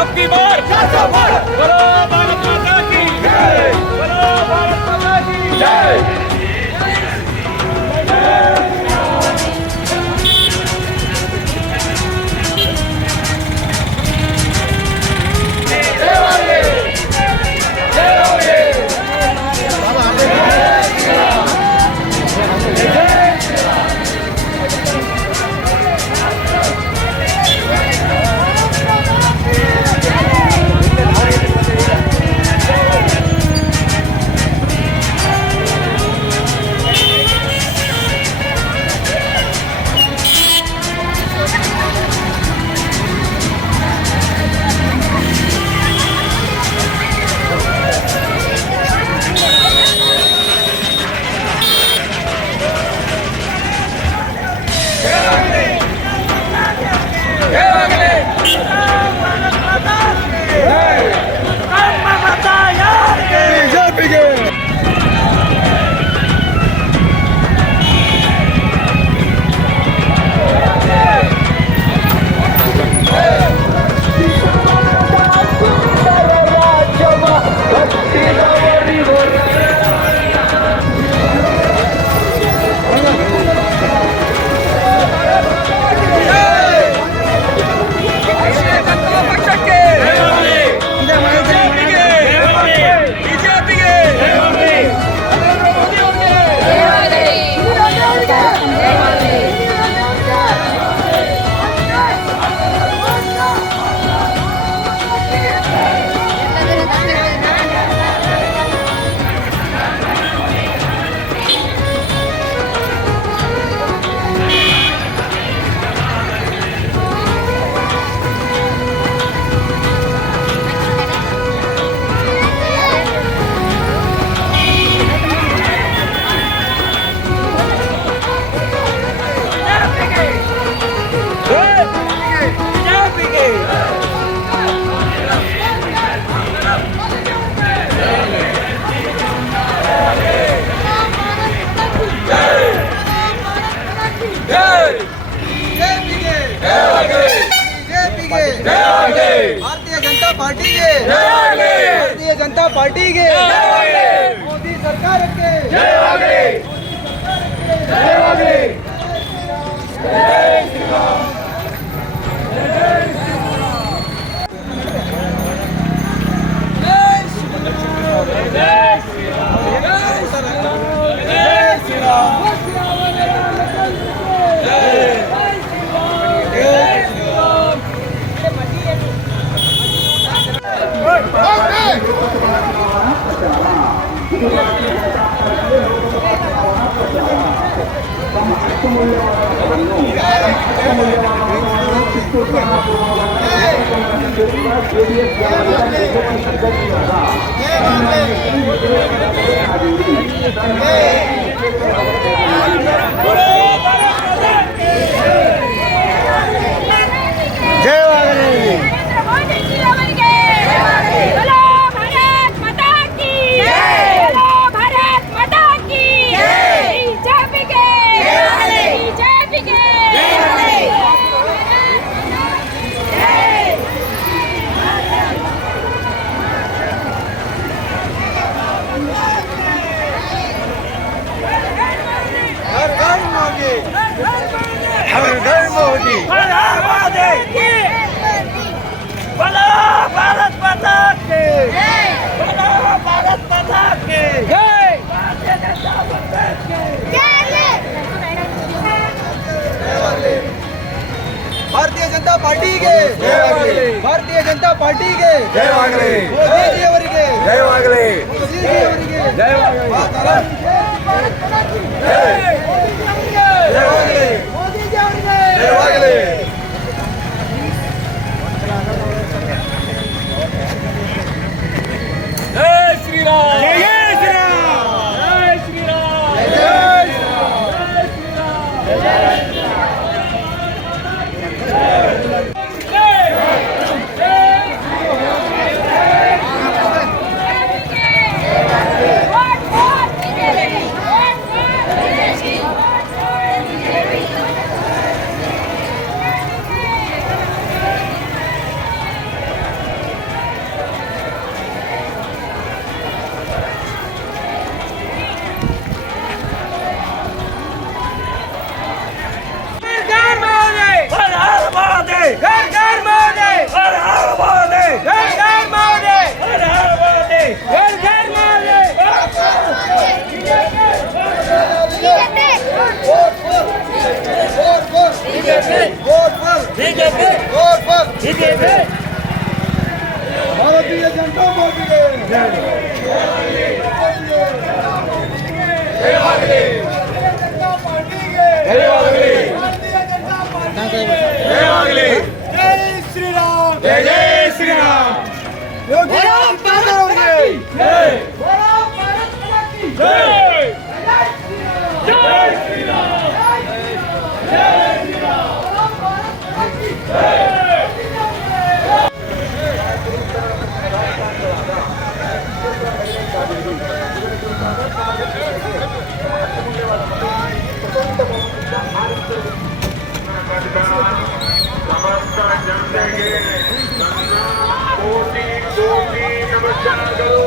अब की बार बोलो भारत माता की जय, बोलो भारत माता की जय। भारतीय जनता पार्टी के भारतीय जनता पार्टी के मोदी सरकार के ಪಾರ್ಟಿಗೆ ಜಯವಾಗಲಿ ಮೋದಿಜಿಯವರಿಗೆ ಜಯವಾಗಲಿ ಮೋದಿಜಿಯವರಿಗೆ ಜಯವಾಗಲಿ ಮೋದಿಜಿಯವರಿಗೆ ಜಯವಾಗಲಿ ಜೈ ಶ್ರೀರಾಮ್ ಜೈ ಶ್ರೀರಾಮ್ ಜೈ ಶ್ರೀರಾಮ್ ಜೈ ಭಾರತೀಯ ಜನತಾ ಪಾರ್ಟಿಗೆ ಜಯವಾಗಲಿ ಜನತಾ ಪಾರ್ಟಿಗೆ ಜಯವಾಗಲಿ ಜಯವಾಗಲಿ ಜೈ ಶ್ರೀರಾಮ್ ಜೈ ಜೈ ಶ್ರೀರಾಮ್ ಯೋಗಿ ಆದಿತ್ಯನಾಥ್ ಅವರಿಗೆ ಜೈ ಭಾರತ್ ಮಾತಾ ಕಿ ಜೈ ಜೈ ಶ್ರೀರಾಮ್ ಸಮಸ್ತ ಜನತೆಗೆ ನನ್ನ ಕೋಟಿ ಕೋಟಿ ನಮಸ್ಕಾರಗಳು.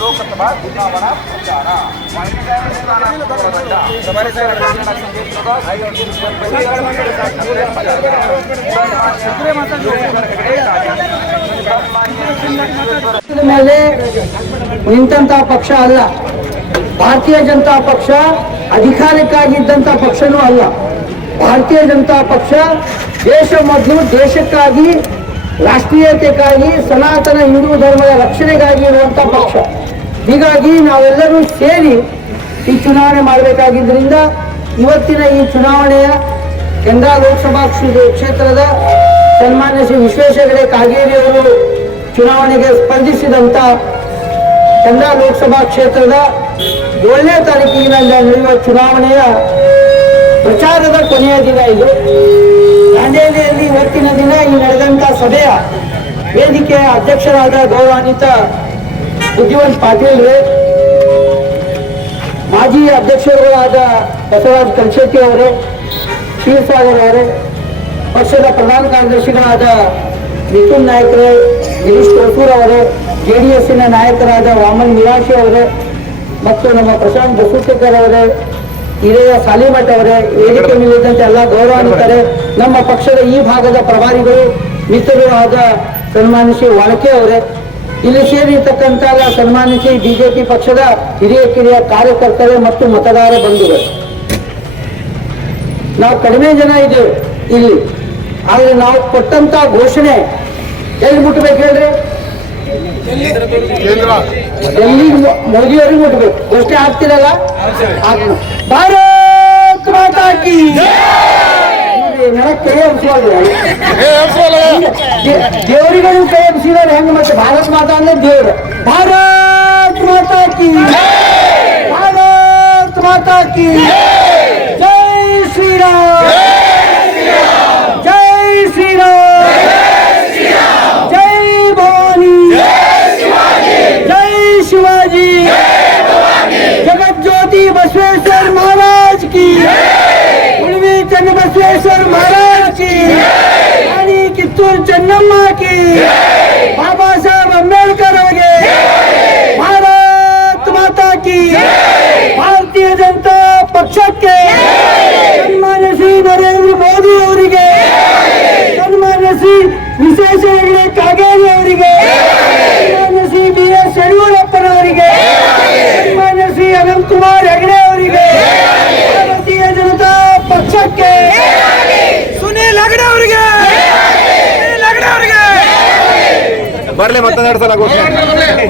ಲೋಕಸಭಾ ಚುನಾವಣಾ ಪ್ರಚಾರ ಮೇಲೆ ನಿಂತಹ ಪಕ್ಷ ಅಲ್ಲ. ಭಾರತೀಯ ಜನತಾ ಪಕ್ಷ ಅಧಿಕಾರಕ್ಕಾಗಿದ್ದಂಥ ಪಕ್ಷನೂ ಅಲ್ಲ. ಭಾರತೀಯ ಜನತಾ ಪಕ್ಷ ದೇಶ ಮೊದಲು ದೇಶಕ್ಕಾಗಿ, ರಾಷ್ಟ್ರೀಯತೆಗಾಗಿ, ಸನಾತನ ಹಿಂದೂ ಧರ್ಮದ ರಕ್ಷಣೆಗಾಗಿ ಇರುವಂಥ ಪಕ್ಷ. ಹೀಗಾಗಿ ನಾವೆಲ್ಲರೂ ಸೇರಿ ಈ ಚುನಾವಣೆ ಮಾಡಬೇಕಾಗಿದ್ದರಿಂದ ಇವತ್ತಿನ ಈ ಚುನಾವಣೆಯ ಕೆಂದ್ರ ಲೋಕಸಭಾ ಕ್ಷೇತ್ರದ ಸನ್ಮಾನ್ಯ ಶ್ರೀ ವಿಶ್ವೇಶ್ವರ ಕಾಗೇರಿ ಅವರು ಚುನಾವಣೆಗೆ ಸ್ಪರ್ಧಿಸಿದಂಥ ಕೆಂದ್ರ ಲೋಕಸಭಾ ಕ್ಷೇತ್ರದ 7ನೇ ತಾರೀಕಿನ ನಡೆಯುವ ಚುನಾವಣೆಯ ಪ್ರಚಾರದ ಕೊನೆಯ ದಿನ ಇದು. ದಾಂಡೇಲಿಯಲ್ಲಿ ಇವತ್ತಿನ ದಿನ ಈ ನಡೆದಂಥ ಸಭೆಯ ವೇದಿಕೆಯ ಅಧ್ಯಕ್ಷರಾದ ಗೌರವಾನ್ವಿತ ಬುದ್ಧಿವಂತ್ ಪಾಟೀಲ್ ರೇ, ಮಾಜಿ ಅಧ್ಯಕ್ಷರುಗಳಾದ ಬಸವರಾಜ್ ಕಲ್ಶೆಟ್ಟಿ ಅವರೇ, ಕ್ಷೀರಸಾಗರ್ ಅವರೇ, ಪಕ್ಷದ ಪ್ರಧಾನ ಕಾರ್ಯದರ್ಶಿಗಳಾದ ಮಿಥುನ್ ನಾಯ್ಕರೇ, ಗಿರೀಶ್ ಕೋಟೂರ್ ಅವರೇ, JDSನ ನಾಯಕರಾದ ವಾಮನ್ ನಿರಾಶಿ ಅವರೇ ಮತ್ತು ನಮ್ಮ ಪ್ರಶಾಂತ್ ಬಸೂಟಕರ್ ಅವರೇ, ಹಿರಿಯ ಸಾಲಿಮಠ್ ಅವರೇ, ವೇದಿಕೆ ಮೇಲಿದ್ದಂತೆ ಎಲ್ಲ ಗೌರವಾನ್ವಿತರೆ, ನಮ್ಮ ಪಕ್ಷದ ಈ ಭಾಗದ ಪ್ರಭಾರಿಗಳು, ಮಿತ್ರರು ಆದ ಸನ್ಮಾನ್ಯ ಶ್ರೀ ವಾಳಕೆ ಅವರೇ, ಇಲ್ಲಿ ಸೇರಿರ್ತಕ್ಕಂಥ ಸನ್ಮಾನ್ಯ ಶ್ರೀ ಬಿಜೆಪಿ ಪಕ್ಷದ ಹಿರಿಯ ಕಾರ್ಯಕರ್ತರೇ ಮತ್ತು ಮತದಾರ ಬಂಧುಗಳು. ನಾವು ಕಡಿಮೆ ಜನ ಇದ್ದೇವೆ ಇಲ್ಲಿ, ಆದರೆ ನಾವು ಕೊಟ್ಟಂತ ಘೋಷಣೆ ಎಲ್ಲಿ ಮುಟ್ಟಬೇಕು ಹೇಳ್ರಿ? ಡೆಲ್ಲಿಗೆ ಮೋದಿಯವರಿಗೆ ಮುಟ್ಬೇಕು. ಘೋಷಣೆ ಆಗ್ತಿರಲ್ಲ, ಆಗ್ಲಿ. ಭಾರತ್ ಮಾತಾ ಕಿ ನನಗೆ ಕೈ ಹಬ್ಸೋಲ್ರಿ, ದೇವರಿಗೆ ನೀವು ಕೈ ಹಬ್ಸಿದ್ರೆ ಹೆಂಗ? ಮತ್ತೆ ಭಾರತ್ ಮಾತಾ ಅಂದ್ರೆ ದೇವ್ರು. ಭಾರತ್ ಮಾತಾ ಕಿ, ಭಾರತ್ ಮಾತಾ ಕಿ ಜೈ ಶ್ರೀರಾಮ್, ಜೈ ಶ್ರೀರಾಮ್, ಜೈ ಭವಾನಿ, जय शिवाजी, जगत ज्योति बसवेश्वर महाराज की, उड़वी चंद बसवेश्वर महाराज की, रानी कित्तूर चन्नम्मा की, बाबा साहब अम्बेडकर ಅವರಿಗೆ, ಭಾರತ್ ಮಾತಾ ಕಿ, ಭಾರತೀಯ ಜನತಾ ಪಕ್ಷಕ್ಕೆ, ಸನ್ಮಾನ್ಯ ಶ್ರೀ ನರೇಂದ್ರ ಮೋದಿ ಅವರಿಗೆ, ಸನ್ಮಾನ್ಯ ಶ್ರೀ ವಿಶೇಷ ಹೆಗಡೆ ಕಾಗೇರಿ ಅವರಿಗೆ, ಸನ್ಮಾನ್ಯ ಶ್ರೀ BS ಯಡಿಯೂರಪ್ಪನವರಿಗೆ, ಸನ್ಮಾನ್ಯ ಶ್ರೀ ಅನಂತ್ ಕುಮಾರ್ ಹೆಗಡೆ ಅವರಿಗೆ, ಭಾರತೀಯ ಜನತಾ ಪಕ್ಷಕ್ಕೆ, ಸುನೀಲ್ ಹೆಗಡೆ ಅವರಿಗೆ, ಸುನೀಲ್ ಹೆಗಡೆ ಅವರಿಗೆ ಬರ್ಲಿ ಮತ್ತೊಂದೆರಡು ಸಲ ಘೋಷಣೆ.